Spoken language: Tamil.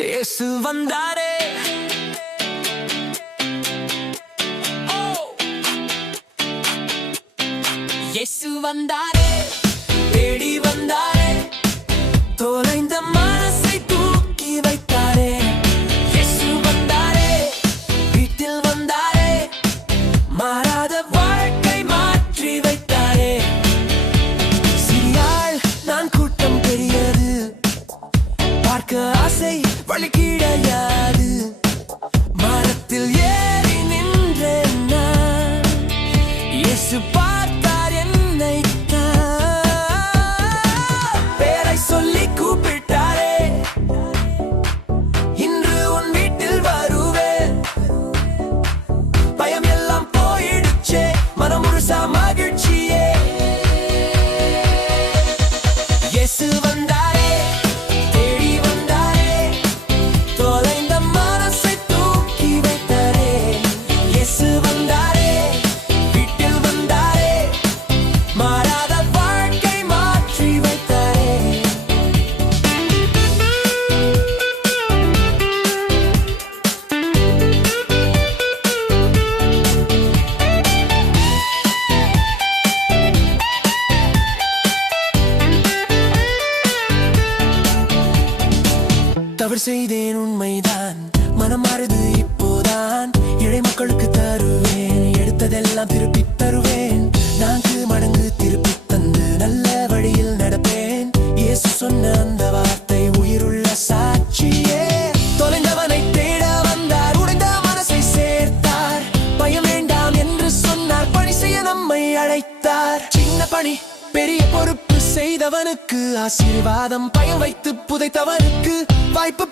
இயேசு வந்தாரே, இயேசு வந்தாரே, தேடி வந்தாரே, தொலைந்த மனசை தூக்கி வைத்தாரே. இயேசு வந்தாரே, வீட்டில் வந்தாரே, மாறாத வாழ்க்கை மாற்றி வைத்தாரே. சிறியாள் நான் கூட்டம் பெரியது, பார்க்க ஆசை வழி கிடையாது. மரத்தில் ஏறி நின்றேன் நான், இயேசு பார்த்தார் என்னைத்தான். பேரை சொல்லி கூப்பிட்டாரே, இன்று உன் வீட்டில் வருவேன். பயம் எல்லாம் போயிடுச்சே, மனம் முழுசா மகிழ்ச்சியே. இயேசு வந்தாரே, தேடி வந்தாரே, தொலைந்த மனசை தூக்கி வைத்தாரே. இயேசு வந்தாரே, வீட்டில் வந்தாரே, மாறாத வாழ்க்கை மாற்றி வைத்தாரே. தவறு செய்தேன் உண்மைதான், மனம் மாறுது இப்போதான். ஏழை மக்களுக்கு தருவேன், எடுத்ததெல்லாம் திருப்பி தருவேன். 4 மடங்கு திருப்பி தந்து நல்ல வழியில் நடப்பேன். இயேசு சொன்ன அந்த வார்த்தை உயிருள்ள சாட்சியே. தொலைந்தவனை தேட வந்தார், உடைந்த மனசை சேர்த்தார். பயம் வேண்டாம் என்று சொன்னார், பணி செய்ய நம்மை அழைத்தார். சின்ன பணி பெரிய பொறுப்பு செய்தவனுக்கு ஆசீர்வாதம், பயம் வைத்து புதைத்தவனுக்கு வாய்ப்பு